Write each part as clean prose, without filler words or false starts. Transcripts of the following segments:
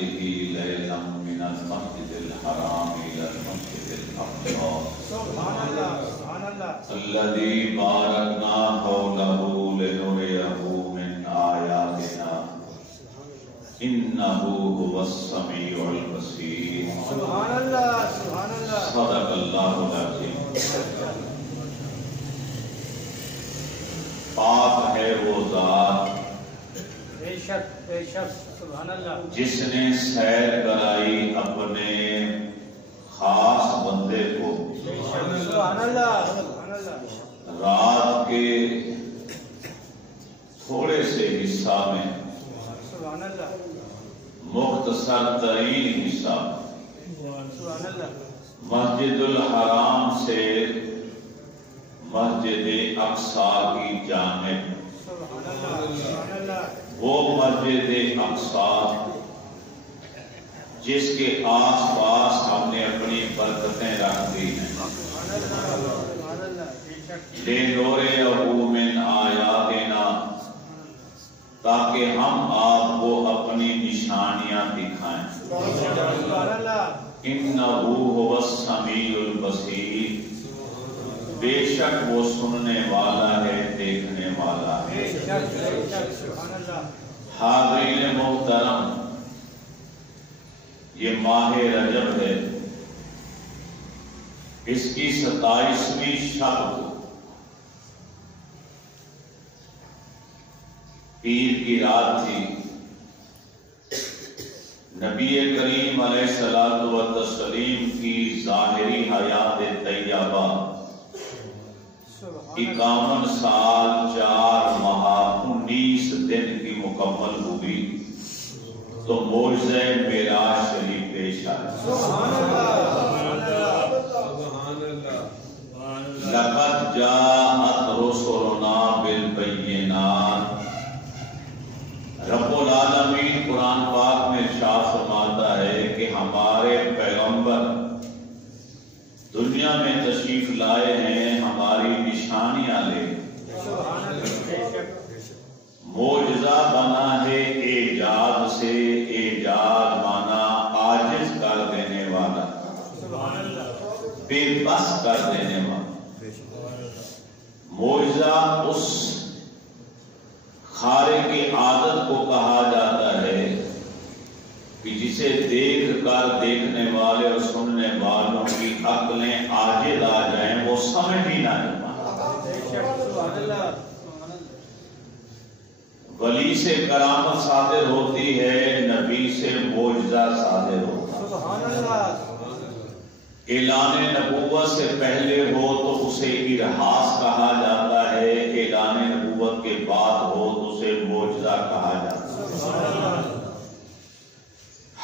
بعبده ليلا من المسجد الحرام إلى المسجد الأقصى الذي باركنا حوله لنريه من آياتنا إنه هو السميع البصير سبحان اللہ سبحان اللہ صدق اللہ العظیم۔ پاک ہے وہ ذات بے شک سبحان اللہ جس نے سیر کرائی اپنے خاص بندے کو سبحان اللہ سبحان اللہ رات کے تھوڑے سے حصہ میں سبحان اللہ مختصر ترین حصہ سبحان اللہ مسجد الحرام سے مسجد اقصی کی جانب سبحان اللہ سبحان اللہ وہ مسجد اقصی جس کے آس پاس ہم نے اپنی برکتیں رکھ دی ہیں سبحان اللہ بے شک لِنُرِيَهُ مِنْ آیاتنا تاکہ ہم آپ کو اپنی نشانیاں دکھائیں سبحان اللہ اِنَّهُ هُوَ السَّمِيعُ الْبَصِيرُ بے شک وہ سننے والا ہے دیکھنے والا ہے۔ بے شک سبحان اللہ حاضرین محترم، یہ ماہ رجب ہے، اس کی 27ویں شب کو پیر کی رات تھی۔ نبی کریم علیہ الصلوۃ والتسلیم کی ظاہری حیات طیبہ 51 سال 4 ماہ 19 دن کی مکمل ہوئی تو معجزہ معراج شریف پیش آیا۔ سبحان اللہ لقد جاءت رسلنا بالبینات، رب العالمین قرآن پاک میں ارشاد فرماتا ہے کہ ہمارے پیغمبر دنیا میں تشریف لائے ہیں ہماری نشانیاں لے۔ سبحان اللہ بے شک معجزہ بنا ہے ایجاد سے، ایجاد مانا عاجز کر دینے والا، سبحان اللہ بے بس کر دینے والا۔ معجزہ اس خارق کی عادت کو کہا جاتا ہے کہ جسے دیکھ کر دیکھنے والے اور سننے والوں کی عقلیں عاجز آ جائیں، وہ سمجھ ہی نہ لیں۔ بے شک سبحان اللہ ولی سے کرامت صادر ہوتی ہے، نبی سے معجزہ صادر ہوتا ہے۔ سبحان اللہ اعلان نبوت سے پہلے ہو تو اسے ارہاس کہا جاتا ہے، اعلان نبوت کے بعد ہو تو اسے معجزہ کہا جاتا ہے۔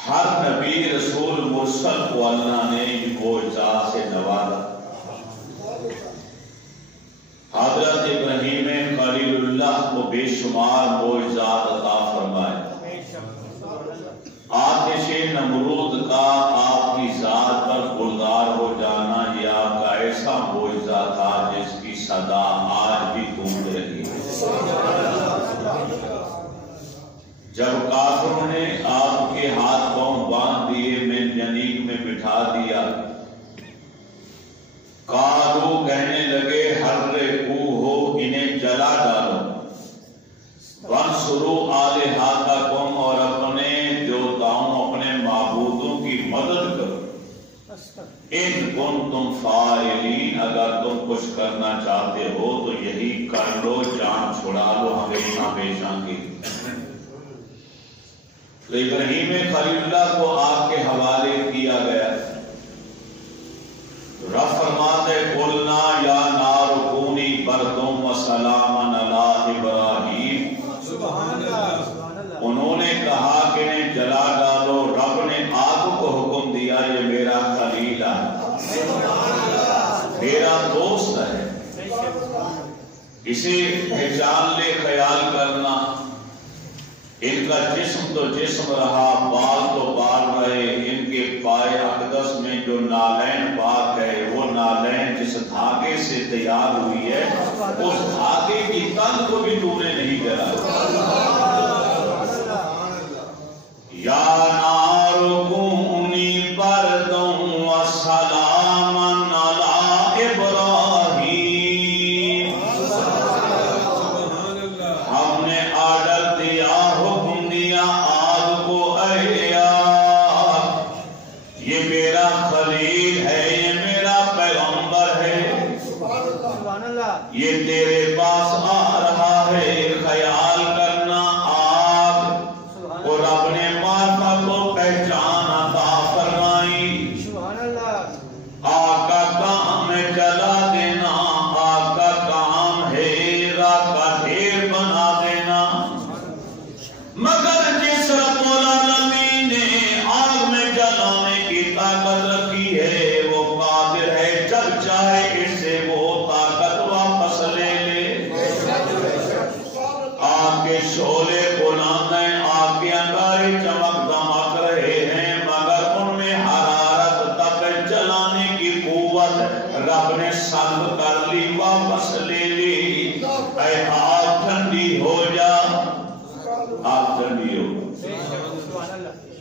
ہر نبی رسول مرسل کو اللہ نے معجزات سے نوازا۔ حضرت ابراہیم خلیل اللہ کو بے شمار معجزات عطا فرمائے۔ بے شک سبحان اللہ آتش نمرود کا آپ کی ذات پر گلزار ہو جانا یہ آپ کا ایسا معجزہ تھا جس کی صدا آج بھی گونج رہی ہے۔ جب کافروں نے آپ کے ہاتھ پاؤں باندھ دیے، میں جنیق میں بٹھا دیا، قالو کہنے لگے حرقوہ انہیں جلا ڈالو، وانصروا آلہتکم اور اپنے دیوتاؤں اپنے معبودوں کی مدد کرو، ان کنتم فاعلین اگر تم کچھ کرنا چاہتے ہو تو یہی کر لو، جان چھڑا لو ہمیشہ ہمیشہ کی۔ تو ابراہیم خلیل اللہ کو آگ کے حوالے کیا گیا۔ رب فرماتے قلنا یا نار کونی بردم و سلاما علی ابراہیم، سبحان اللہ سبحان اللہ انہوں نے کہا کہ انہیں جلا ڈالو، رب نے آگ کو حکم دیا یہ میرا خلیل ہے، میرا دوست ہے، اسے پہچان لے، خیال کرنا۔ ان کا جسم تو جسم رہا، بال تو بال رہے، ان کے پائے اقدس میں جو نالین پاک ہے، وہ نالین جس دھاگے سے تیار ہوئی ہے اس دھاگے کی تن کو بھی تو نے نہیں جلا۔ یا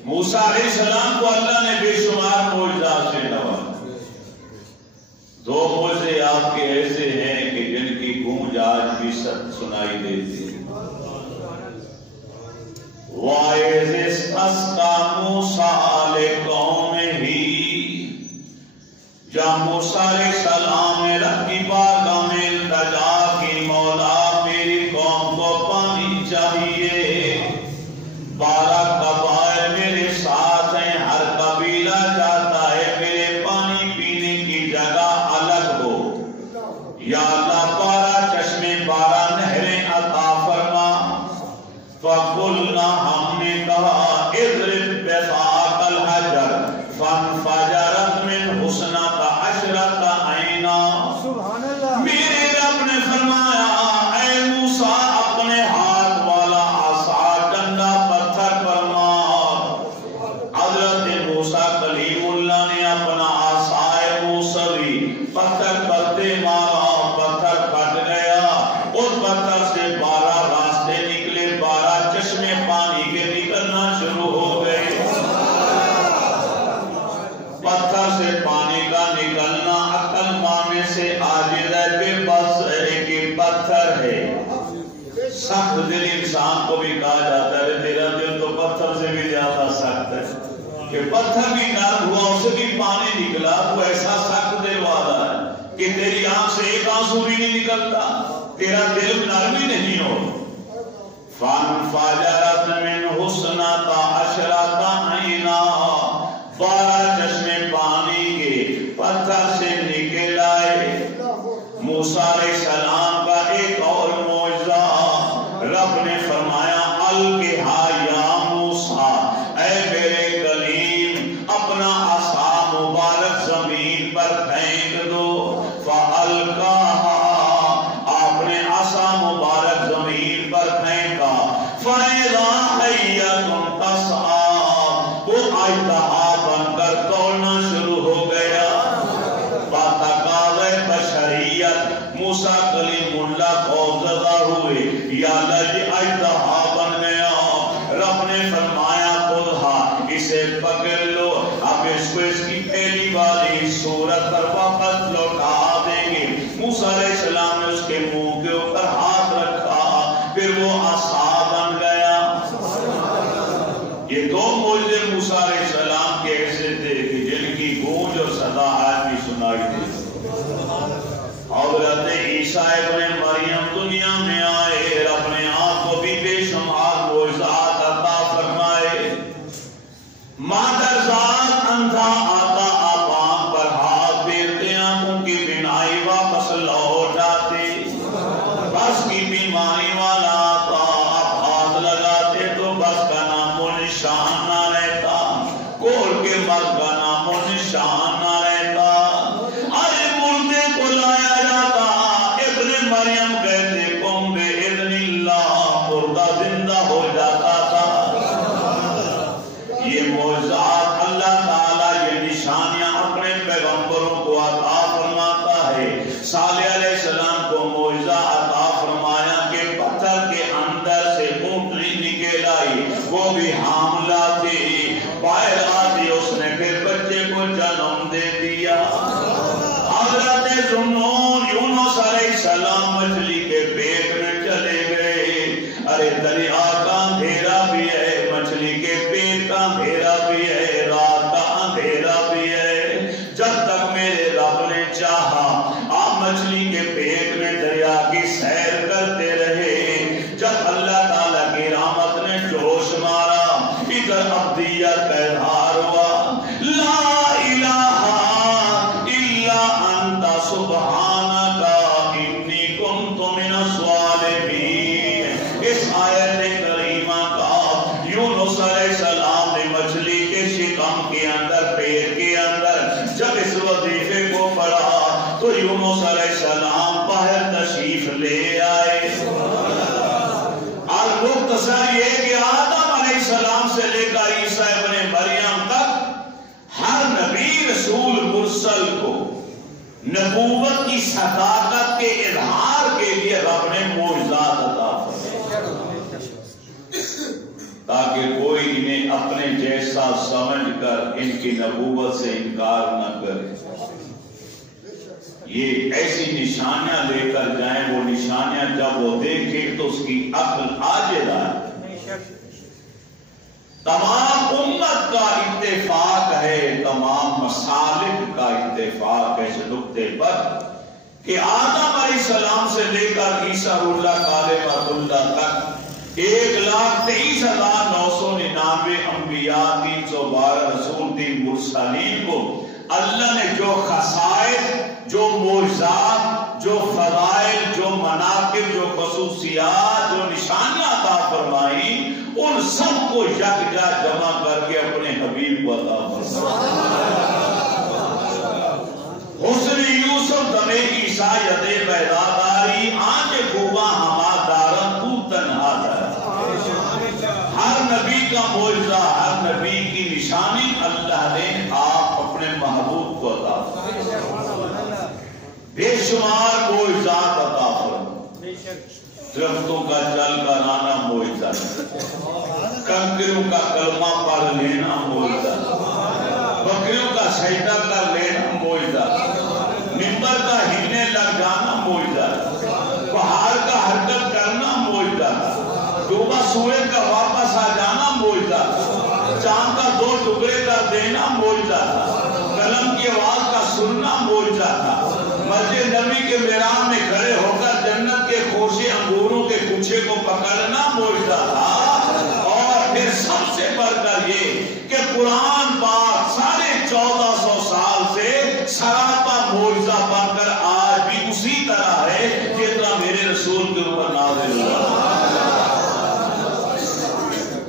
موسیٰ علیہ السلام کو اللہ نے بے شمار معجزات سے نوازا. دو معجزے آپ کے ایسے ہیں کہ جن کی گونج آج بھی سنائی دیتی ہے. وَإِذِ اسْتَسْقَىٰ مُوسَىٰ لِقَوْمِهِ، جب موسیٰ علیہ السلام نے رب کی بارگاہ میں التجا کی، مولا میری قوم کو پانی چاہیے، 12 قبائل میرے ساتھ ہیں، ہر قبیلہ چاہتا ہے میرے پانی پینے کی جگہ الگ ہو. یا اللہ 12 چشمے 12 نہریں عطا فرما. فَقُلْنَا، ہم نے کہا، اضرب بعصاک الحجر فانفجرت من حسنک عشرۃ عینا. سبحان اللہ. میرے رب نے فرمایا اے موسیٰ اپنے ہاتھ والا عصا ڈنڈا پتھر پر مار. حضرت موسیٰ کلیم اللہ نے اپنا عصا موسوی پتھر پر دے مارا، پتھر پھٹ گیا. اس پتھر سے 12 راستے نکلے، 12 چشمے پانی کے نکلنا شروع ہو گئے. پتھر سے پانی کا نکلنا عقل ماننے سے عاجز ہے کہ بس ایک پتھر ہے. سخت دل انسان کو بھی کہا جاتا ہے تیرا دل تو پتھر سے بھی زیادہ سخت ہے، کہ پتھر بھی نرم ہوا اسے بھی پانی نکلا. تو ایسا سخت دل والا ہے کہ تیری آنکھ سے ایک آنسو بھی نہیں نکلتا، تیرا دل نرم ہی نہیں ہو. فانفجرت من حسنک عشرۃ عینا، 12 چشمے پانی کے پتھر سے نکل آئے. موسیٰ علیہ السلام کا ایک اور معجزہ، رب نے فرمایا القھا یا موسیٰ، اے میرے کلیم اپنا عصا مبارک زمین پر پھینک دو. فَأَلْقَاهَا، آپ نے عصا مبارک زمین پر پھینکا. فَإِذَا حَيَّةٌ تَسْعَىٰ، وہ اژدہا بن کر دوڑنا شروع ہو گیا. باتقاضۂ بشریت موسیٰ کلیم اللہ خوفزدہ ہوئے، یا اللہ یہ اژدہا بن گیا. رب نے فرمایا خذھا، اسے پکڑ لو. اب اس کو اس کی پہلی والی صورت پر واپس لوٹا دیں گے. موسیٰ علیہ السلام نے اس کے منہ کے اوپر ہاتھ رکھا، پھر وہ عصا بن گیا. یہ دو معجزے موسیٰ علیہ السلام کے ایسے تھے کہ جن کی گونج اور صدا آج بھی سنائی دیتی. حضرت عیسیٰ ابن مریم دنیا میں آئے، رب نے آپ کو بھی بے شمار معجزات عطا فرمائے. مادر ذات اندھا آتا آپ آنکھ پر ہاتھ پھیرتے، آنکھوں کی بینائی واپس لوٹ آتی. بس کی بیماری والا آتا، آپ ہاتھ لگاتے تو بس کا نام و نشان نہ رہتا، کول کے مرد کا نام و نشان نہ رہتا. ارے مردے کو لایا جاتا، ابن مریم کہتے قم بِإِذْنِ اللہ، مردہ زندہ ہو جاتا تھا. یہ معجزات اللہ تعالیٰ یہ نشانیاں اپنے پیغمبروں کو عطا فرماتا ہے. صالح علیہ السلام کو معجزہ عطا فرمایا کہ پتھر کے اندر سے اونٹنی نکل آئی، وہ بھی حاملہ تھی، باہر آتی اس نے پھر بچے کو جنم دے دیا. حضرت ذوالنون یونس علیہ السلام مچھلی کے پیٹ میں چلے گئے. ارے دریا کا اندھیرا بھی ہے، مچھلی کے پیٹ کا اندھیرا بھی ہے، رات کا اندھیرا بھی ہے. جب تک میرے رب نے چاہا آپ مچھلی کے پیٹ میں دریا کی سیر کرتے رہے. جب اللہ تعالیٰ کی رحمت نے جوش مارا، ادھر ابدیت کا اظہار ہوا. لا الہ الا انت سبحانک انی کنت من الظالمین. اس آیت کریمہ کا یونس علیہ السلام نے مچھلی کے شکم کے اندر، پیٹ کے اندر جب اس وظیفے کو پڑھا تو یونس علیہ السلام باہر تشریف لے آئے. اور مختصر یہ کہ آدم علیہ السلام سے لے کر عیسیٰ ابن مریم تک ہر نبی رسول مرسل کو نبوت کی صداقت کے اظہار کے لیے رب نے معجزات عطا فرمائے تاکہ کوئی انہیں اپنے جیسا ان کی نبوت سے انکار نہ کرے. یہ ایسی نشانیاں لے کر جائیں، وہ نشانیاں جب وہ دیکھے تو اس کی عقل عاجز آئے. تمام امت کا اتفاق ہے، تمام مسالک کا اتفاق ہے اس نقطے پر کہ آدم علیہ السلام سے لے کر عیسیٰ اللہ کلمۃ اللہ تک 1,23,999 انبیاء، 312 رسول، 3 مرسلین کو اللہ نے جو خصائص، جو معجزات، جو فضائل، جو مناقب، جو خصوصیات، جو نشانیاں عطا فرمائی، ان سب کو یکجا جمع کر کے اپنے حبیب کو عطا فرمائی. حسن یوسف دمے عیسائیت بیداداری آنچ خوباں ہما دارن تو تنہا دارن. ہر نبی کا معجزہ، ہر نبی کی نشانی اللہ نے آپ اپنے محبوب کو عطا فرمائی. بے شمار معجزات عطا فرمائی. درختوں کا چل کر آنا معجزہ، کنکروں کا کلمہ پڑھ لینا معجزہ، بکریوں کا سجدہ کر لینا معجزہ، منبر کا ہلنے لگ جانا معجزہ، پہاڑ کا حرکت کرنا معجزہ، ڈوبا سورج کا واپس آ جانا معجزہ، چاند کا 2 ٹکڑے کر دینا معجزہ تھا، قلم کی آواز کا سننا معجزہ تھا، مسجد نبی کے میراب میں کھڑے ہو کر جنت کے خوشے انگوروں کے گچھے کو پکڑنا معجزہ تھا. اور پھر سب سے بڑھ کر یہ کہ قرآن پاک 1450 سال سے سراپا معجزہ بن کر آج بھی اسی طرح ہے جتنا میرے رسول کے اوپر نازل ہوا.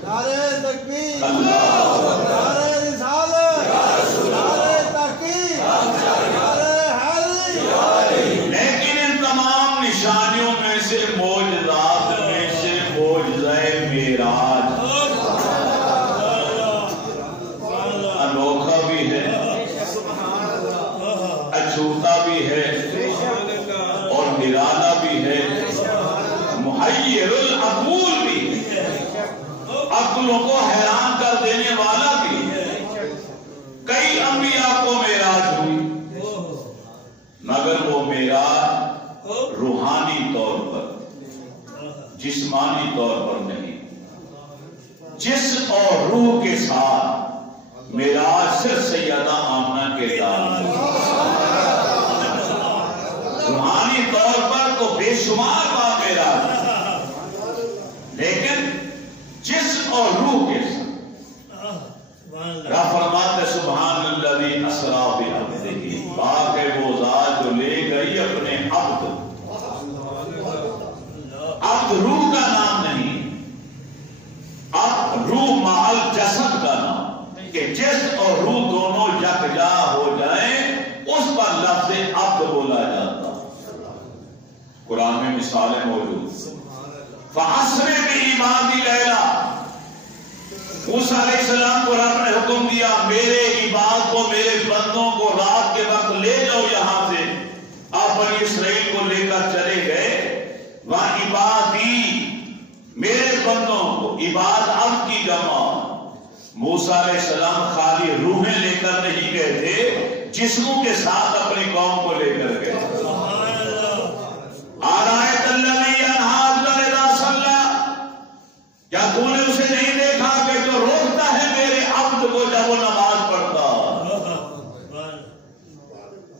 نعرہ تکبیر، اللہ نعرہ رسالت، نعرہ تحقیق، نعرہ حیدری. لیکن ان تمام نشانیوں میں سے معجزات میں سے معجزہ معراج انوکھا بھی ہے، اچھوتا بھی ہے اور نرالا بھی ہے، محیر العقول بھی ہے، عقلوں کو حیران کر دینے والا بھی ہے. کئی انبیاء کو معراج ہوئی مگر وہ معراج روحانی طور پر، جسمانی طور پر نہیں. جسم اور روح کے ساتھ معراج صرف سیدہ آمنہ کے دار. روحانی طور پر تو بے شمار بات معراج، لیکن جسم اور روح کے ساتھ فرماتے سبحان الذی اسری بعبدہ، پاک ہے وہ ذات جو لے گئی اپنے عبد. عبد روح کا نام نہیں، عبد روح محل جسد کا نام، کہ جسم اور روح دونوں یکجا ہو جائیں اس پر لفظ عبد بولا جاتا. قرآن میں مثالیں موجود. فَأَسْرِ بِعِبَادِي لَيْلًا، موسیٰ علیہ السلام کو رب نے حکم دیا میرے عباد کو، میرے بندوں کو رات کے وقت لے جاؤ یہاں سے. آپ بنی اسرائیل کو لے کر چلے گئے. وہاں عبادی میرے بندوں کو، عباد عبد کی جمع. موسیٰ علیہ السلام خالی روحیں لے کر نہیں گئے تھے، جسموں کے ساتھ اپنی قوم کو لے کر گئے. آرائت الذی ینہا عبدہ اذا صلی، کیا تو نے اسے نہیں دیکھا کہ جو روکتا ہے میرے عبد کو جب وہ نماز پڑھتا.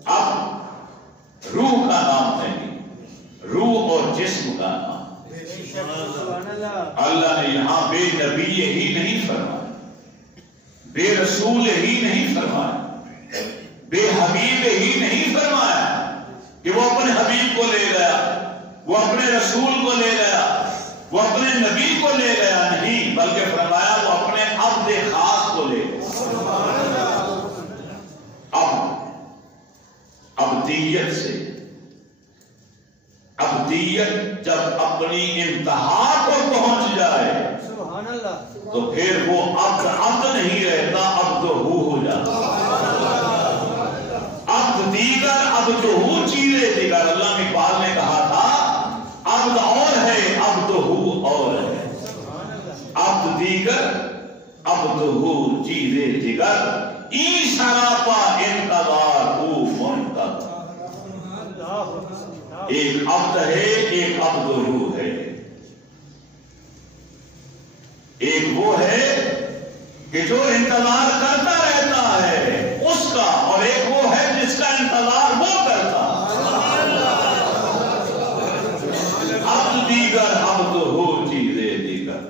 اب روح کا نام نہیں، روح اور جسم کا نام. اللہ نے یہاں بے نبی ہی نہیں فرمایا، بے رسول ہی نہیں فرمایا، بے حبیب ہی نہیں فرمایا کہ وہ اپنے حبیب کو لے گیا، وہ اپنے رسول کو لے گیا، وہ اپنے نبی کو لے گیا. نہیں، بلکہ فرمایا وہ اپنے عبد خاص کو لے گیا. عبدیت سے، عبدیت جب اپنی انتہا پر پہنچ جائے تو پھر وہ عبد نہیں رہتا، عبد ہو جاتا. عبد دیگر عبد ہو چیزیں دیگر. اللہ اقبال نے کہا تھا عبد اور ہے، عبد ہو اور ہے. عبد دیگر عبد ہو چیزیں دیگر. ای سراپا انتظار او منتظر. ایک عبد ہے، ایک عبد روح ہے. ایک وہ ہے کہ جو انتظار کرتا رہتا ہے اس کا، اور ایک وہ ہے جس کا انتظار وہ کرتا. عبد دیگر عبد ہو چیزیں دیگر.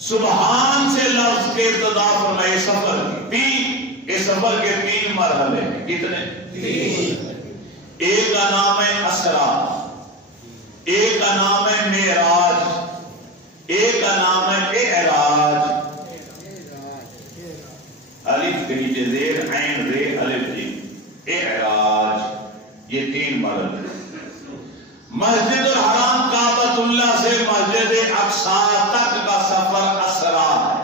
سبحان سے لفظ کے ابتدا فرمائے سفر کی. اس سفر کے 3 مرحلے ہیں. کتنے؟ 3. ایک کا نام ہے اسرا، ایک کا نام ہے معراج، ایک کا نام ہے اعراج. الف کے نیچے زیر عین رے الف جی. اعراج. یہ 3 مرحلے. مسجد الحرام کعبۃ اللہ سے مسجد اقصی تک کا سفر اسرا ہے،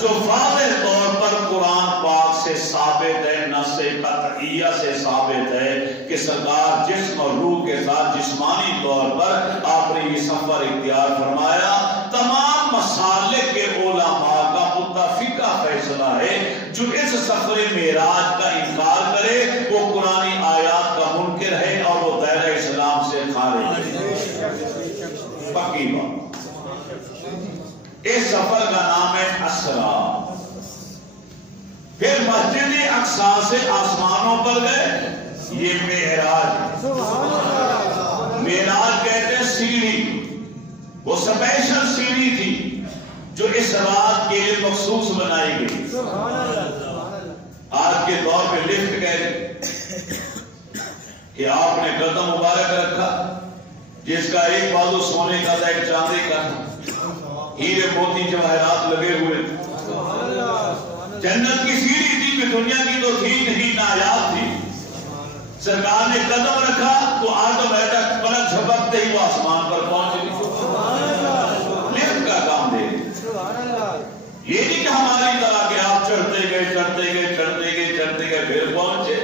جو واضح طور پر قرآن پاک سے ثابت ہے، نص قطعیہ سے ثابت ہے کہ سرکار جسم اور روح کے ساتھ جسمانی طور پر آپ نے یہ سفر اختیار فرمایا. تمام مسالک کے علماء کا متفقہ فیصلہ ہے جو اس سفر معراج کا انکار کرے وہ قرآنی آیات کا منکر ہے اور وہ دائرہ اسلام سے خارج ہے. پکی بات. اس سفر کا نام ہے اسرا. پھر مسجد اقصی سے آسمانوں پر گئے، یہ معراج. معراج کہتے ہیں سیڑھی. وہ سپیشل سیڑھی تھی جو اس رات کے لیے مخصوص بنائی گئی. آج کے دور پہ لفٹ کہتے کہ آپ نے قدم مبارک رکھا جس کا ایک بازو سونے کا تھا، ایک چاندی کا تھا، ہیرے موتی جواہرات لگے ہوئے. جنت کی سیڑھی تھی کہ دنیا کی تو تھی نہیں، نایاب تھی. سرکار نے قدم رکھا تو آٹومیٹک پلک جھپکتے ہی وہ آسمان پر پہنچ گئی. لفٹ کا کام دے. یہ نہیں کہ ہماری طرح کہ آپ چڑھتے گئے چڑھتے گئے چڑھتے گئے چڑھتے گئے پھر پہنچے،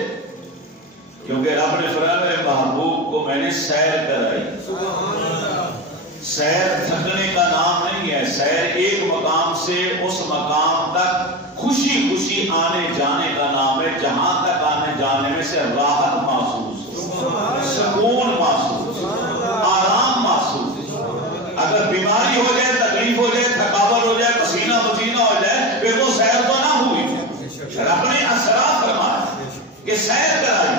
کیونکہ رب نے فرمایا میرے محبوب کو میں نے سیر کرائی. سیر تھکنے کا نام نہیں ہے. سیر ایک مقام سے اس مقام تک خوشی خوشی آنے جانے کا نام ہے، جہاں تک آنے جانے میں سے راحت محسوس ہو، سکون محسوس، آرام محسوس. اگر بیماری ہو جائے، تکلیف ہو جائے، تھکاوٹ ہو جائے، پسینہ پسینہ ہو جائے، پھر وہ سیر تو نہ ہوئی. رب نے اسرا فرمایا کہ سیر کرائی.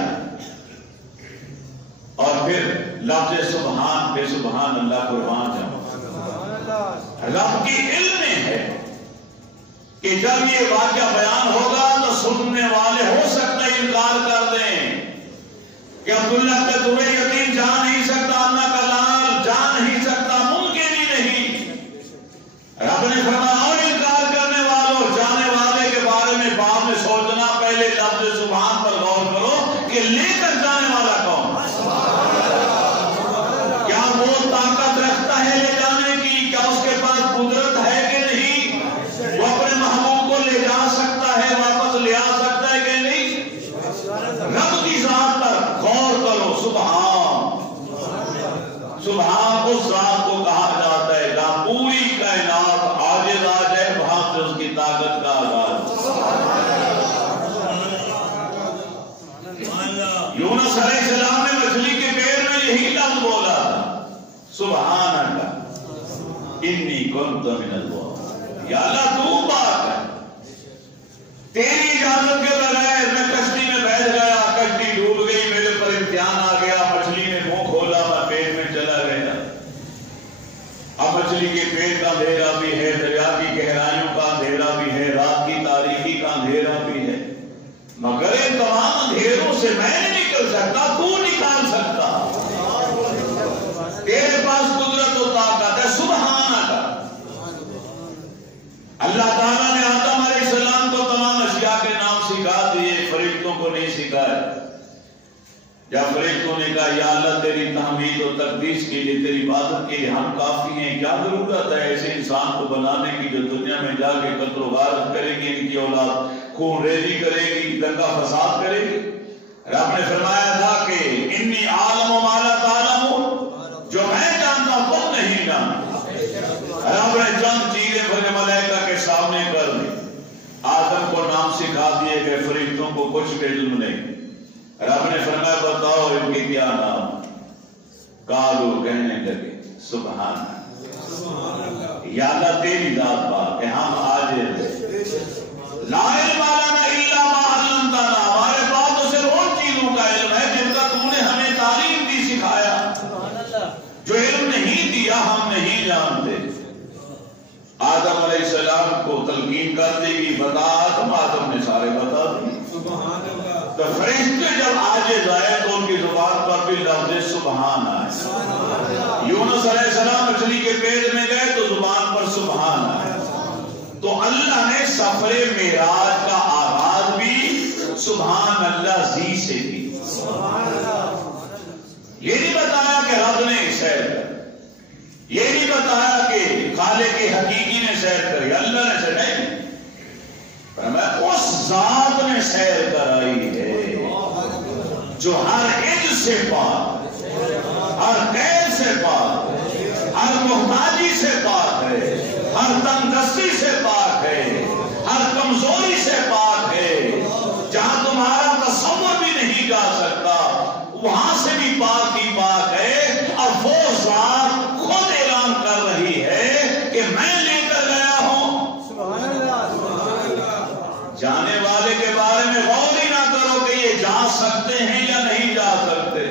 اور پھر لفظ سبحان بے سبحان اللہ قربان جاؤ. رب کی علم میں ہے کہ جب یہ واقعہ بیان ہوگا تو سننے والے ہو سکتا ہے انکار کر دیں کہ عبداللہ کا دورے یتیم جا نہیں سکتا، امنا کا لال جا نہیں سکتا، ممکن ہی نہیں. رب نے فرمایا اور انکار کرنے والوں، جانے والے کے بارے میں بعد میں سوچنا، پہلے لفظ سبحان پر غور کرو کہ لے کر جانے والا کون؟ کیا وہ طاقت رکھتا ہے لے جانے کی؟ کیا اس کے پاس قدرت ہے کہ نہیں؟ وہ اپنے محبوب کو لے جا سکتا ہے، واپس لے آ سکتا ہے کہ نہیں؟ رب کی ذات پر غور کرو. سبحان. سبحان اس ذات کو کہا جاتا ہے جہاں پوری کائنات عاجز آ جائے، وہاں سے اس کی طاقت کا آغاز. یونس علیہ السلام نے مچھلی کے پیٹ میں یہی لفظ بولا تھا، سبحان اللہ انی کنت من الظالمین. یا اللہ تو پاک ہے، تیری اجازت کے بغیر میں کشتی میں بیٹھ گیا، کشتی ڈوب گئی، میرے پر امتحان آ گیا، مچھلی نے منہ کھولا، میں پیٹ میں چلا گیا. اب مچھلی کے پیٹ کا اندھیرا بھی ہے، دریا کی گہرائیوں کا اندھیرا بھی ہے، رات کی تاریکی کا اندھیرا بھی ہے، مگر ان تمام اندھیروں سے میں نہیں نکل سکتا، تو نکال سکتا. تیرے پاس قدرت و طاقت ہے. سبحان اللہ. اللہ تعالیٰ نے آدم علیہ السلام کو تمام اشیاء کے نام سکھا دیے، فرشتوں کو نہیں سکھائے. جب فرشتوں نے کہا یا اللہ تیری تحمید و تقدیس کے لیے، تیری عبادت کے لیے ہم کافی ہیں، کیا ضرورت ہے ایسے انسان کو بنانے کی جو دنیا میں جا کے قتل و غارت کرے گی، ان کی اولاد خون ریزی کرے گی، دنگا فساد کرے گی. رب نے فرمایا تھا کہ انی عالم و ما لا تعلمون، جو میں جانتا ہوں تم نہیں جانتے. رب نے چند چیزیں بھرے ملائکہ کے ساتھ سبحان یا اللہ تیری ذات پاک کہ ہم عاجز لا علم لنا الا ما علمتنا، ہمارے پاس تو صرف ان چیزوں کا علم ہے جن کا تم نے ہمیں تعلیم دی، سکھایا، جو علم نہیں دیا ہم نہیں جانتے۔ آدم علیہ السلام کو تلقین کر دے گی بتا آدم نے سارے بتا دی۔ تو فرشتے جب عاجز آئے تو ان کی زبان پر بھی لفظ سبحان آئے۔ یونس علیہ السلام مچھلی کے پیٹ میں گئے تو زبان پر سبحان آئے۔ تو اللہ نے سفر معراج کا آغاز بھی سبحان اللہ زی سے کی۔ یہ نہیں بتایا کہ رب نے سیر کر، یہ نہیں بتایا کہ خالق حقیقی نے سیر کری، اللہ نے سیر نہیں، اس ذات نے سیر کرائی ہے جو ہر عز سے پاک، ہر قید سے پاک، ہر محتاجی سے پاک ہے، ہر تنگدستی سے پاک ہے، ہر کمزوری سے پاک ہے، جہاں تمہارا تصور بھی نہیں جا سکتا وہاں سے بھی پاک ہی پاک ہے۔ اور وہ ذات خود اعلان کر رہی ہے کہ میں لے کر گیا ہوں۔ جانے والے کے بارے میں غور ہی نہ کرو کہ یہ جا سکتے ہیں یا نہیں جا سکتے،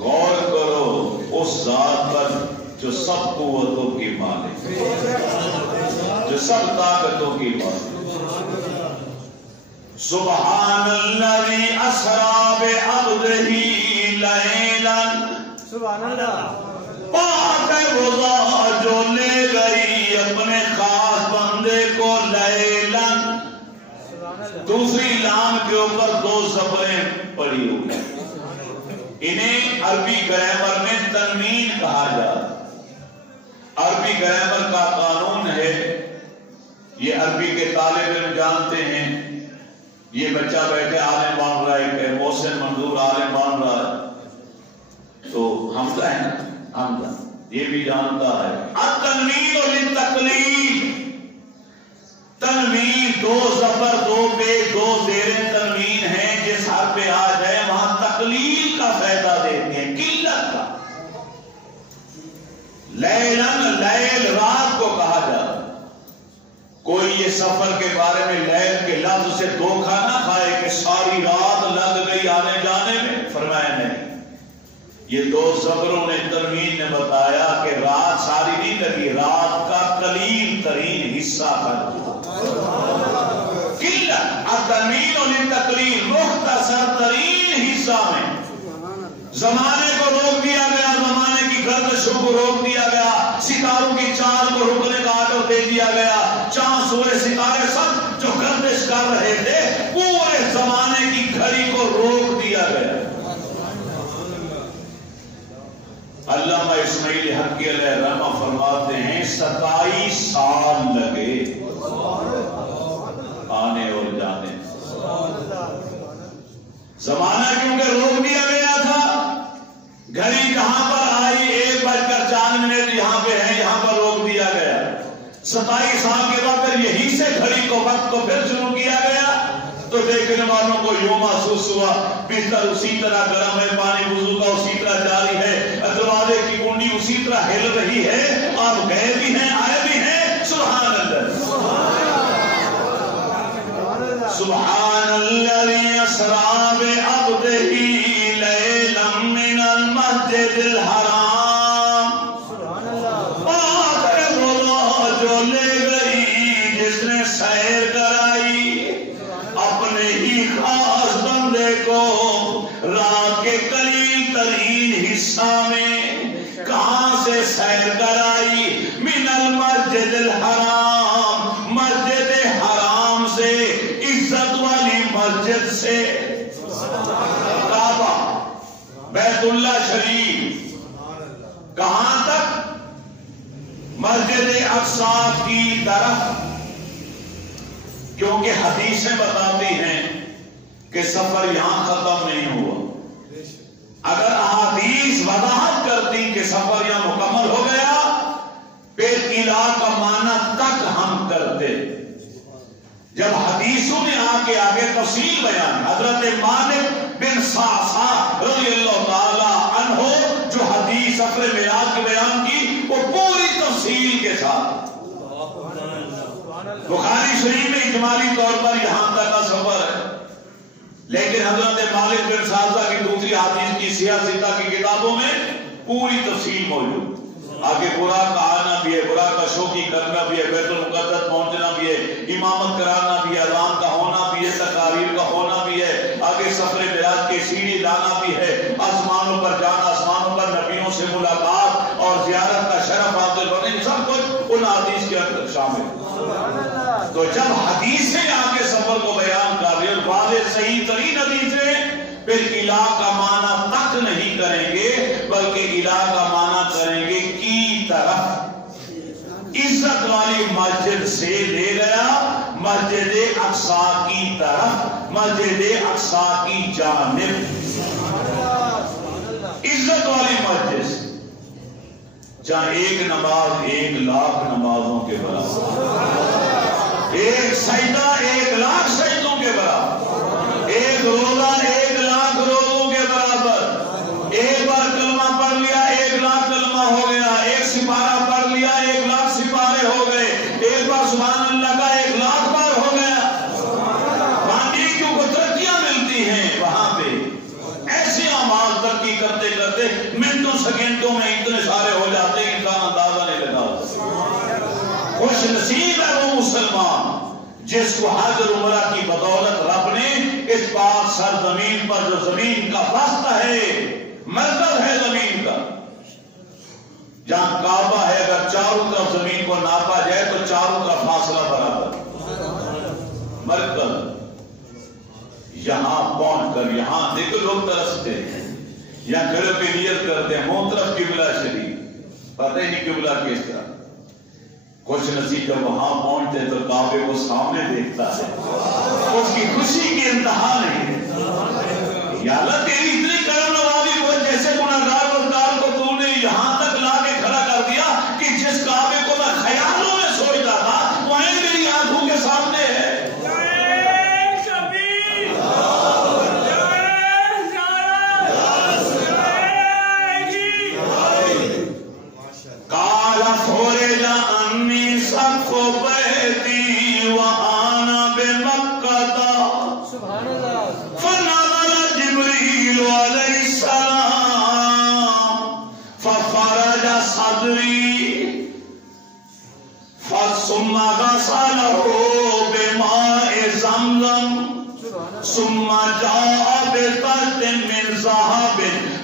غور کرو اس ذات پر جو سب قوتوں کی مالک، جو سب طاقتوں کی مالک۔ سبحان الذی اسری بعبدہ لیلا، سبحان اللہ، پاک ہے وہ ذات جو لے گئی اپنے خاص بندے کو لیلاً۔ دوسری لام کے اوپر دو زبریں پڑی ہوئی، انہیں عربی گرامر میں تنوین کہا جاتا۔ عربی گرامر کا قانون ہے، یہ عربی کے طالب علم جانتے ہیں، یہ بچہ بیٹھے عالم بن رہا ہے کہ محسن منظور عالم بن رہا ہے تو حمزہ ہے نا، حمزہ یہ بھی جانتا ہے۔ التنوین للتقلیل، تنوین دو زبر دو پہ دو زیریں تنوین ہیں، جس حرف پہ آ جائے وہاں تقلیل کا فائدہ دیتے ہیں، قلت کا۔ لیلن، لیل رات کو کہا جاتا۔ کوئی یہ سفر کے بارے میں لیل کے لفظ سے دھوکہ نہ کھائے کہ ساری رات لگ گئی آنے جانے میں، فرمایا نہیں، یہ دو زبروں نے تنوین نے بتایا کہ رات ساری نہیں لگی، رات کا قلیل ترین حصہ کر قلت، التنوین للتقلیل، مختصر ترین حصہ میں۔ زمانے کو روک دیا گیا، زمانے کی گردشوں کو روک دیا گیا، ستاروں کی چاند کو رکنے کا آرڈر دے دیا گیا، چاند سورج ستارے سب جو گردش کر رہے تھے پورے زمانے کی گھڑی کو روک دیا گیا۔ علامہ اسماعیل حقی علیہ رحمہ فرماتے ہیں 27 سال لگے آنے اور جانے، زمانہ کیونکہ روک دیا گیا تھا، گھڑی کہاں پر آئی 1:04 یہاں پہ ہے، یہاں پر روک دیا گیا۔ 27 سال کے بعد پھر یہی سے گھڑی کو وقت کو پھر شروع کیا گیا تو دیکھنے والوں کو یوں محسوس ہوا بستر اسی طرح گرم ہے، پانی وضو کا اسی طرح جاری ہے، دروازے کی کنڈی اسی طرح ہل رہی ہے، آپ گئے بھی ہیں آئے بھی ہیں۔ سبحان اللہ، سبحان الذی اسری بعبدہ لیلا من المسجد الحرام، پاک ہے وہ ذات جو لے گئی جس نے سیر کرائی اپنے ہی خاص بندے کو رات کے قلیل ترین حصہ میں۔ کہاں سے سیر کرائی؟ من المسجد الحرام، مسجد حرام سے، عزت والی مسجد سے، کعبہ بیت اللہ شریف۔ کہاں تک؟ مسجد اقصی کی طرف، کیونکہ حدیثیں بتاتی ہیں کہ سفر یہاں ختم نہیں ہوا۔ اگر احادیث وضاحت کرتی کہ سفر یہاں مکمل ہو گیا، پھر الہ کا معنی تک ہم کرتے۔ جب حدیثوں نے آگے تفصیل بیان، حضرت مالک بن صعصع رضی اللہ تعالی عنہ جو جو حدیث سفر معراج کی بیان کی وہ پوری تفصیل کے ساتھ بخاری شریف میں اجمالی طور پر یہاں تک کا سفر ہے، لیکن حضرت مالک بن سعدہ کی دوسری حدیث کی سیاہ ستہ کی کتابوں میں پوری تفصیل موجود۔ آگے براق کا آنا بھی ہے، براق کا شوقی کرنا بھی ہے، بیت المقدس پہنچنا بھی ہے، امامت کرانا بھی ہے، اذان کا ہونا بھی ہے، تقاریر کا ہونا بھی ہے، آگے سفر معراج کے سیڑھی لانا بھی ہے، آسمانوں پر جانا، آسمانوں پر نبیوں سے ملاقات اور زیارت کا شرف حاصل کرنے، سب کچھ ان حدیث کے اندر شامل ہے۔ تو جب حدیثیں آگے سفر کو بیان کر رہی ہیں، واضح صحیح ترین حدیثیں، پھر الہ کا معنی تک نہیں کریں گے بلکہ الہ کا معنی کریں گے کی طرف۔ عزت والی مسجد سے لے گیا مسجد اقصی کی طرف، مسجد اقصی کی جانب، عزت والی مسجد جہاں ایک نماز 1,00,000 نمازوں کے برابر، ایک سجدہ 1,00,000 سجدوں کے برابر، ایک روزہ 1,00,000 روزوں کے برابر، ایک بار کلمہ پڑھ لیا 1,00,000 کلمہ ہو گیا، ایک سپارہ پڑھ لیا 1,00,000 سپارے ہو گئے، ایک بار سبحان اللہ کا 1,00,000 بار ہو گیا۔ وہاں نیکیوں کو ترقیاں ملتی ہیں، وہاں پہ ایسے اعمال ترقی کرتے کرتے منٹوں سیکنڈوں میں اتنے سارے ہو جاتے ہیں انسان اندازہ نہیں لگا۔ خوش نصیب ہے وہ مسلمان جس کو حج اور عمرہ کی بدولت رب نے اس پاک سرزمین پر، جو زمین کا وسط ہے، مرکز ہے زمین کا، جہاں کعبہ ہے، اگر چاروں طرف زمین کو ناپا جائے تو چاروں کا فاصلہ برابر، مرکز، یہاں پہنچ کر یہاں دیکھو لوگ ترستے ہیں، یہاں گھر پہ نیت کرتے ہیں منہ طرف قبلہ شریف، پتہ ہی نہیں قبلہ کس طرح۔ خوش نصیب جب وہاں پہنچتے تو کعبے کو سامنے دیکھتا ہے، اس کی خوشی کی انتہا نہیں ہے۔ یا اللہ تیری اتنی کرم نوازی وہ جیسے گناہگار بدکار کو تو نے یہاں تک لا کے کھڑا کر دیا کہ جس کعبے کو میں خیالوں میں سوچتا تھا وہ میری آنکھوں کے سامنے ہے۔ ثم غسله بماء زمزم ثم جاء بطرد من ذهب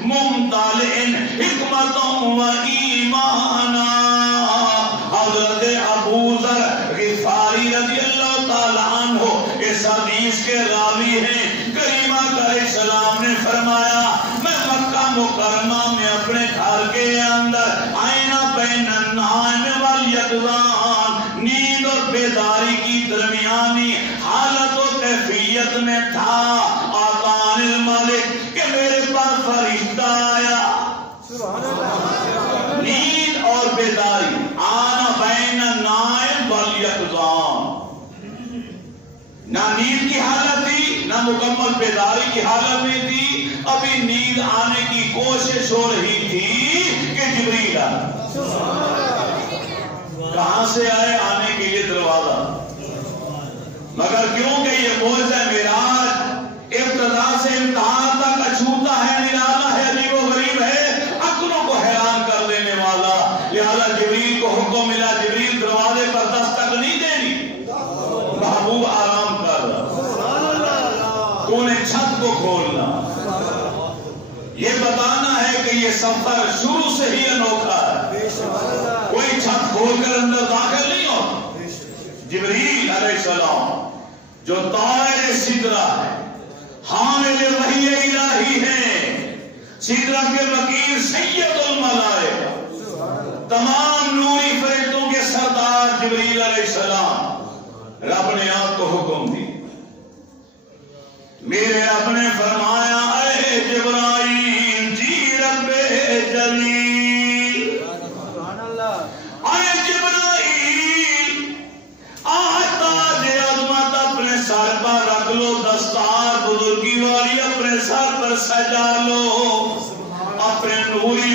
ممتلئ حکمتا و ایمانا۔ حضرت ابو ذر غفاری رضی اللہ تعالیٰ عنہ اس حدیث کے راوی ہیں۔ کریمہ علیہ السلام نے فرمایا میں مکہ مکرمہ میں اپنے گھر کے اندر آئینہ بین النائم والیقظان، نیند اور بیداری کی درمیانی حالت و کیفیت میں تھا۔ آتان الملک کہ میرے پاس فرشتہ آیا، نیند اور بیداری، آنا بین النائم والیقظان، نہ نیند کی حالت تھی نہ مکمل بیداری کی حالت میں تھی، ابھی نیند آنے کی کوشش ہو رہی تھی کہ جبریل آیا۔ کہاں سے آئے؟ آنے کے لیے دروازہ، مگر کیونکہ یہ معجزہ معراج ابتدا سے انتہا تک اچھوتا ہے، نرالا ہے، عجیب و غریب ہے، عقلوں کو حیران کر دینے والا، لہذا جبریل کو حکم ملا جبریل دروازے پر دستک نہیں دینی، محبوب آرام کر رہا، تو نے چھت کو کھولنا، یہ بتانا ہے کہ یہ سفر شروع سے ہی انوکھا ہے، کوئی چھت کھول کر اندر داخل نہیں ہو۔ جبریل علیہ السلام جو طائر سدرہ ہے، حامل وحی الہی ہیں، سدرہ کے وکیل سید الملائکہ، تمام نوری فرشتوں کے سردار جبریل علیہ السلام، رب نے آپ کو حکم دی، میرے رب نے فرمایا اے جبرائیل جی رب جلیل، اے جبرائیل آج تاج عظمت اپنے سر پر رکھ لو، دستار بزرگی والی اپنے سر پر سجا لو، اپنے نوری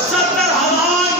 70,000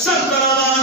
70,000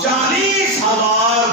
40,000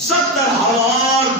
70,000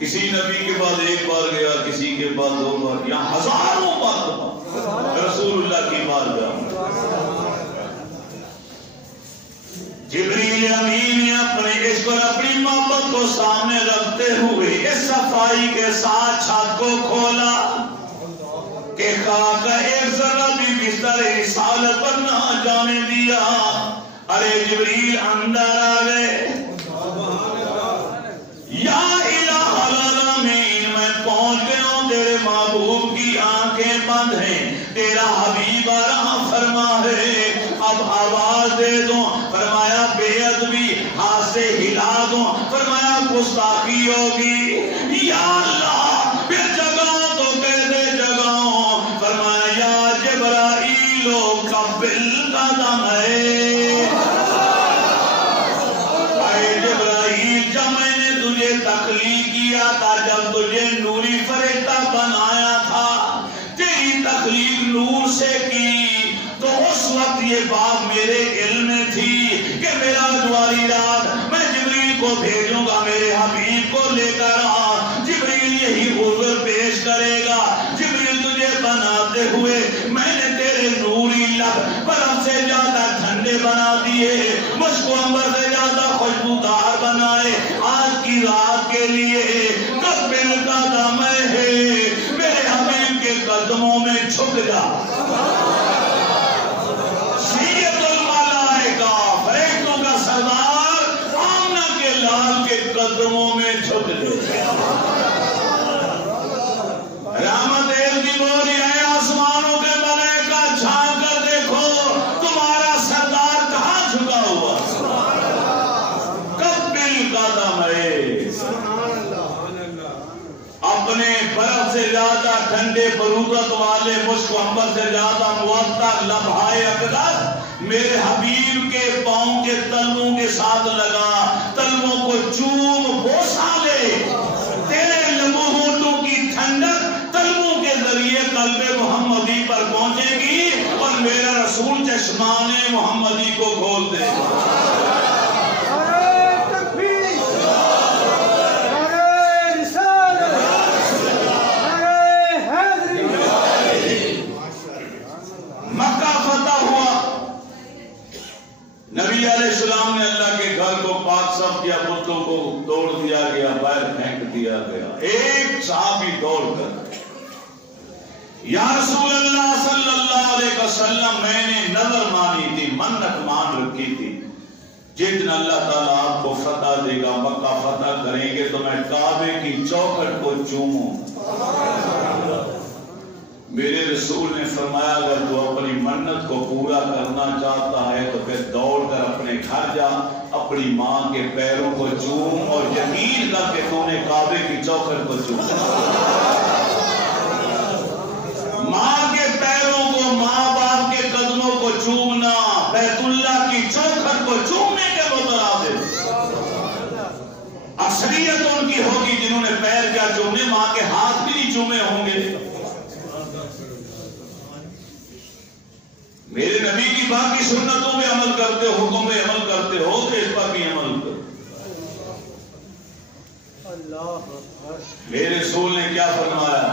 کسی نبی کے بعد ایک بار گیا، کسی کے بعد دو بار، یہاں ہزاروں بار رسول اللہ کی بار گیا۔ جبریل امین نے اپنے عشق اور اپنی محبت کو سامنے رکھتے ہوئے اس صفائی کے ساتھ چھت کو کھولا کہ خاک کا ایک ذرہ بھی بستر رسالت پر نہ جانے دیا۔ ارے جبریل اندر آ گئے، یا الہ العالمین میں پہنچ گیا ہوں، تیرے محبوب کی آنکھیں بند ہیں، تیرا حبیب آرام فرما ہے، اب آواز دے دوں، فرمایا بے ادبی ہاتھ سے ہلا دوں، فرمایا گستاخی ہوگی، یا اللہ پھر جگاؤ تو کیسے جگاؤں، فرمایا یا جبرائیل قبل قدم ہے۔ اے جبرائیل جب میں نے تجھے تخلیق کیا تھا، جب تجھے نوری فرشتہ بنایا تھا، تیری تخلیق نور سے کی، تو اس وقت یہ بات میرے علم میں تھی کہ میرا جواری رات میں جبریل کو بھیجوں گا، میرے حبیب کو لے کر آ، جبریل یہی عذر پیش کرے گا، جبریل تجھے بناتے ہوئے میں نے تیرے نوری لب برف سے زیادہ ٹھنڈے بنا دیے، مشک و عنبر سے زیادہ خوشبودار بنائے، آج کی رات کے لیے قبل قدم ہے، میرے حبیب کے قدموں میں جھک جا، سید الملائکہ فرشتوں کا سردار آمنہ کے لال کے قدموں میں جھک جا۔ رحمت کی بولی ہے، آسمانوں کے ملائکہ جھانک کر دیکھو تمہارا سردار کہاں جھکا ہوا، قبل قدم ہے، اپنے برف سے زیادہ ٹھنڈے برودت والے مشک و عنبر سے زیادہ معطر لمحۂ اقدس میرے حبیب کے پاؤں کے تلووں کے ساتھ لگا، تلووں کو چوم بوسا لے، تیرے لبوں ہونٹوں کی ٹھنڈک تلووں کے ذریعے قلب محمدی پر پہنچے گی اور میرا رسول چشمان محمدی کو کھول دے گا۔ مکہ فتح ہوا، نبی علیہ السلام نے اللہ کے گھر کو پاک صاف کیا، بتوں کو توڑ دیا گیا، باہر پھینک دیا گیا، ایک صحابی دوڑ کر یا رسول اللہ صلی اللہ علیہ وسلم میں نے نظر مانی تھی، منت مان رکھی تھی، جتنا اللہ تعالیٰ آپ کو فتح دے گا، مکہ فتح کریں گے تو میں کعبے کی چوکھٹ کو چوموں۔ میرے رسول نے فرمایا اگر تو اپنی منت کو پورا کرنا چاہتا ہے تو پھر دوڑ کر اپنے گھر جا، اپنی ماں کے پیروں کو چوم اور یقین کر کے تو نے کعبے کی چوکھٹ کو چوم۔ ماں کے پیروں کو، ماں باپ کے قدموں کو چومنا بیت اللہ کی چوکھٹ کو چومنے کے مترادف۔ اکثریت ان کی ہوگی جنہوں نے پیر کیا چومنے، ماں کے ہاتھ بھی نہیں چومے ہوں گے۔ میرے نبی کی باقی سنتوں میں عمل کرتے ہو، حکم میں عمل کرتے ہو تو اس پر بھی عمل کرو۔ میرے رسول نے کیا فرمایا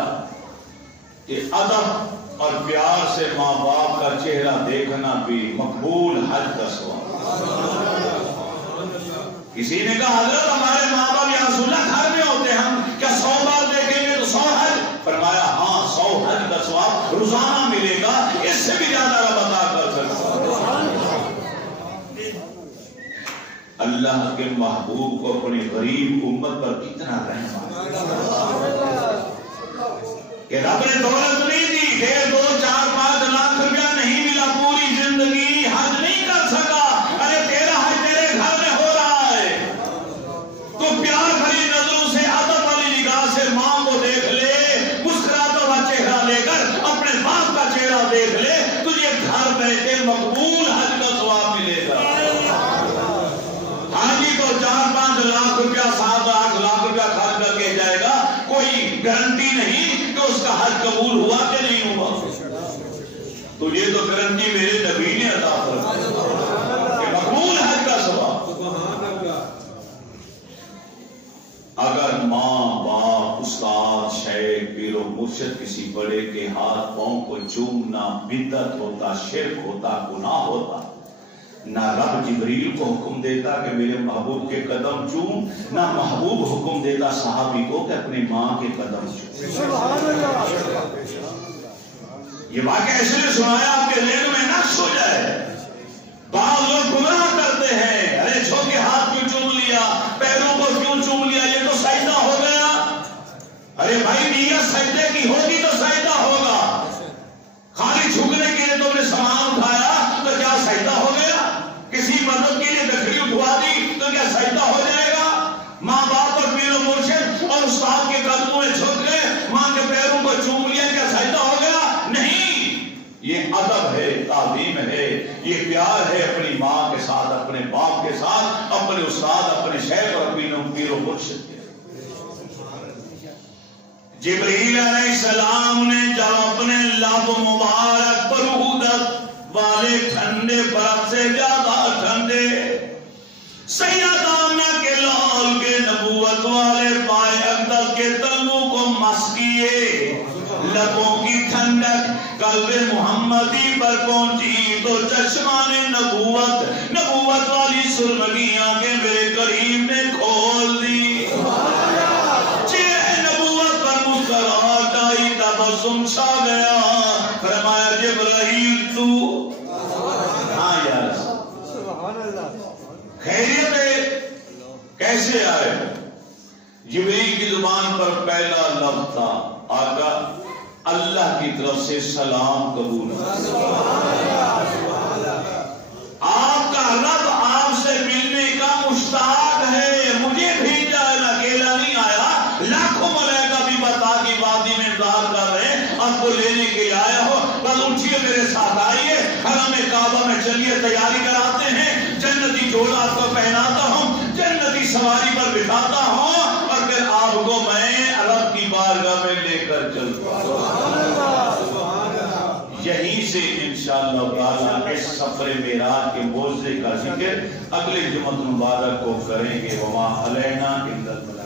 کہ ادب اور پیار سے ماں باپ کا چہرہ دیکھنا بھی مقبول حج کا ثواب۔ کسی نے کہا حضرت ہمارے ماں باپ یا رسول اللہ گھر میں ہوتے ہیں، ہم کیا 100 بار دیکھیں گے تو 100 حج؟ فرمایا ہاں 100 حج کا ثواب روزانہ ملے گا، اس سے بھی زیادہ رب عطا کر سکتا۔ اللہ کے محبوب کو اپنی غریب امت پر کتنا رحم کہ رب نے دولت نہیں دی، 1.5 2 4 5 لاکھ روپیہ نہیں ملا، پوری زندگی حج نہیں کر سکا، ارے تیرا حج تیرے گھر میں ہو رہا ہے، تو پیار بھری نظروں سے، ادب والی نگاہ سے ماں کو دیکھ لے، مسکراتا ہوا چہرہ لے کر اپنے باپ کا چہرہ دیکھ لے، تجھے گھر بیٹھے مقبول حج کا ثواب ملے گا۔ حاجی کو 4 5 لاکھ روپیہ 7 8 لاکھ روپیہ خرچ کر کے جائے گا، کوئی گارنٹی نہیں کہ اس کا حج قبول ہوا کہ نہیں ہوا، تو یہ تو گارنٹی میرے نبی نے عطا فرمائی کہ مقبول حج کا ثواب۔ اگر ماں باپ استاد شیخ پیر و مرشد کسی بڑے کے ہاتھ پاؤں کو چومنا بدعت ہوتا، شرک ہوتا، گناہ ہوتا۔ نہ رب جبریل کو حکم دیتا کہ میرے محبوب کے قدم چوم، نہ محبوب حکم دیتا صحابی کو کہ اپنی ماں کے قدم چوم۔ یہ واقعہ اس لیے سنایا آپ کے ذہن میں نقش ہو جائے۔ بعض لوگ گناہ کرتے ہیں، ارے چھو کے ہاتھ کیوں چوم لیا، پیروں کو کیوں چوم لیا، یہ تو سجدہ ہو گیا۔ ارے بھائی نیت سجدے کی ہوگی تو سجدہ ہوگا، خالی جھکنے کے لیے تم نے سامان اٹھایا تو کیا سجدہ ہو گیا؟ کسی مدد کے لیے دکھڑی اٹھوا دی تو کیا سجدہ ہو جائے گا؟ ماں باپ اور پیر و مرشد اور استاد کے قدموں میں جھک گئے، ماں کے پیروں کو چوم لیا، کیا سجدہ ہو گیا؟ نہیں، یہ ادب ہے، تعظیم ہے، یہ پیار ہے اپنی ماں کے ساتھ، اپنے باپ کے ساتھ، اپنے استاد، اپنے شیخ اور پیر و مرشد کے۔ جبریل علیہ السلام نے جب اپنے لب مبارک پر عہدت والے ٹھنڈے برف سے زیادہ ٹھنڈے سیدانہ کے لال کے نبوت والے پائے اقدس کے تلووں کو مس کیے، لبوں کی ٹھنڈک قلب محمدی پر پہنچی تو چشمان نبوت والی سرمگیاں کے میرے کریم نے کھول دی، چہرے نبوت پر مسکراہٹ آئی، تبسم چھا گیا، فرمایا جبرائیل تو ہاں یا رسول خیریت ہے، کیسے آئے؟ جبریل کی زبان پر پہلا لفظ تھا آقا اللہ کی طرف سے سلام قبول، آپ کا رب آپ سے ملنے کا مشتاق ہے، مجھے بھیجا ہے، اکیلا نہیں آیا، لاکھوں ملائکہ بھی بتا کی وادی میں انتظار کر رہے ہیں، آپ کو لینے کے لیے آیا ہو، بس اٹھیے میرے ساتھ آئیے، حرم کعبہ میں چلیے، تیاری کراتے ہیں، جنتی جوڑا آپ کو پہناتا ہوں، جنتی سواری پر بٹھاتا ہوں، اور پھر آپ کو میں عرب کی بارگاہ میں لے کر چلتا ہوں۔ یہیں سے انشاءاللہ تعالیٰ اس سفر معراج کے موضوع کا ذکر اگلے جمعہ مبارک کو کریں گے۔ وما علینا الا البلاغ۔